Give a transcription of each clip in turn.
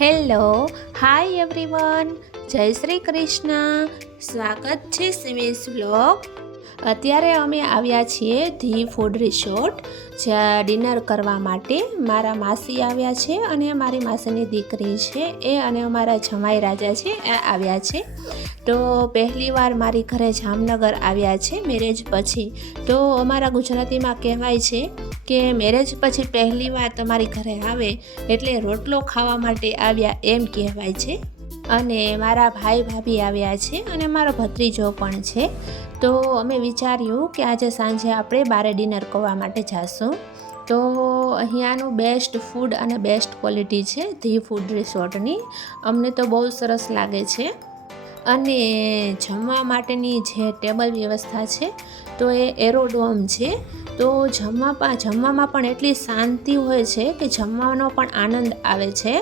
Hello, hi everyone, જય શ્રી કૃષ્ણ. સ્વાગત છે સિમેશ વ્લોગ. અત્યારે અમે આવ્યા છીએ ધી ફૂડ રિસોર્ટ જ્યાં ડિનર કરવા માટે. મારા માસી આવ્યા છે અને મારી માસીની દીકરી છે એ અને અમારા જમાઈ રાજા છે એ આવ્યા છે. તો પહેલી વાર મારી ઘરે જામનગર આવ્યા છે મેરેજ પછી. તો અમારા ગુજરાતીમાં કહેવાય છે કે મેરેજ પછી પહેલી વાર તમારી ઘરે આવે એટલે રોટલો ખાવા માટે આવ્યા એમ કહેવાય છે. અને મારા ભાઈ ભાભી આવ્યા છે અને મારો ભત્રીજો પણ છે. તો અમે વિચાર્યું કે આજે સાંજે આપણે બારે ડિનર કરવા માટે જાશું. તો અહીંયાનું બેસ્ટ ફૂડ અને બેસ્ટ ક્વોલિટી છે ધી ફૂડ રિસોર્ટની. અમને તો બહુ સરસ લાગે છે. અને જમવા માટેની જે ટેબલ વ્યવસ્થા છે તો એ એરોડોમ છે. તો જમવામાં પણ એટલી શાંતિ હોય છે કે જમવાનો પણ આનંદ આવે છે.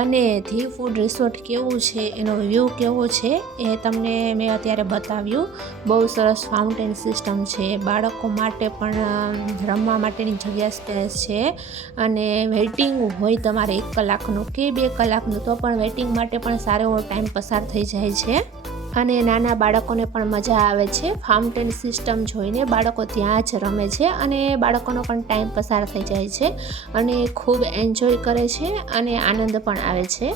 અને ધી ફૂડ રિસોર્ટ કેવું છે, એનો વ્યૂ કેવો છે એ તમને મેં અત્યારે બતાવ્યું. બહુ સરસ ફાઉન્ટેન સિસ્ટમ છે, બાળકો માટે પણ રમવા માટેની જગ્યા સ્પેસ છે. અને વેઇટિંગ હોય તમારે 1 કલાકનું કે 2 કલાકનું તો પણ વેઇટિંગ માટે પણ સારો એવો ટાઈમ પસાર થઈ જાય છે. અને નાના બાળકોને પણ મજા આવે છે. ફાઉન્ટેન સિસ્ટમ જોઈને બાળકો ત્યાં જ રમે છે અને બાળકોનો પણ ટાઈમ પસાર થઈ જાય છે અને ખૂબ એન્જોય કરે છે અને આનંદ પણ આવે છે.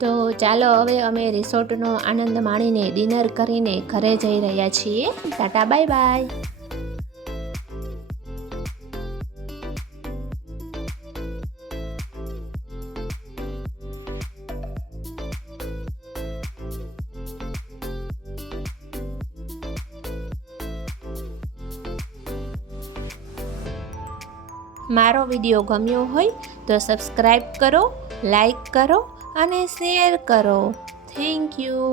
તો ચાલો હવે અમે રિસોર્ટનો આનંદ માણીને ડિનર કરીને ઘરે જઈ રહ્યા છીએ. Tata bye bye. મારો વિડીયો ગમ્યો હોય તો સબસ્ક્રાઈબ કરો, લાઈક કરો અને શેર કરો. Thank you.